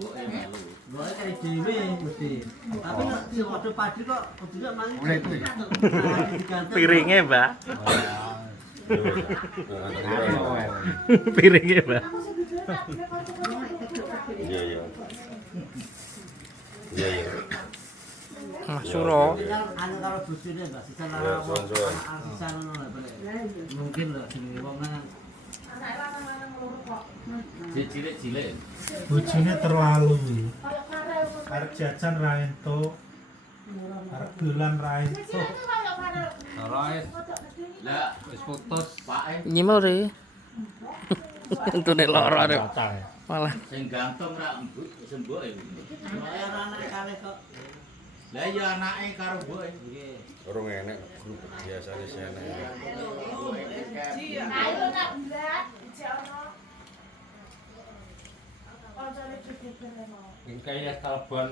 Mbok kayak dhewe mesti. Tapi nek di waktu padi kok kudune mangi. Piringnya, Mbak. Piringnya, Mbak. Iya iya. Iya iya. Mas Suro. Anu karo bojone Mbak, sisa lara Ya, wong suan-suan. sisa ngono lho boleh. Mungkin lho jenenge wong nang Cilik-cilik. Bojone terlalu. Arep jajan ra entuk. Arep dolan ra entuk. Lah, wis putus pake Nyimel re. Untune lara arep. Malah sing gantung ra sembuh iki. kaya anak kale kok. Lah ya anake karo mbuke. Nggih. Orang enak grup biasanya sih enak. Ayo nak bulat, ijek ono. Kancane cukup reno. Kayak telepon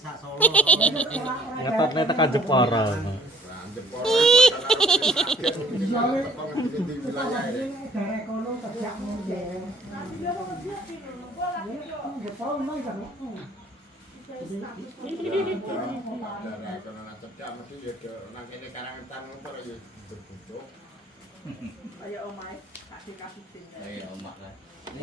Sak Solo. ngetotne tekan Jepara. Ayo omae, tak dikasih ting. kayak omak lah.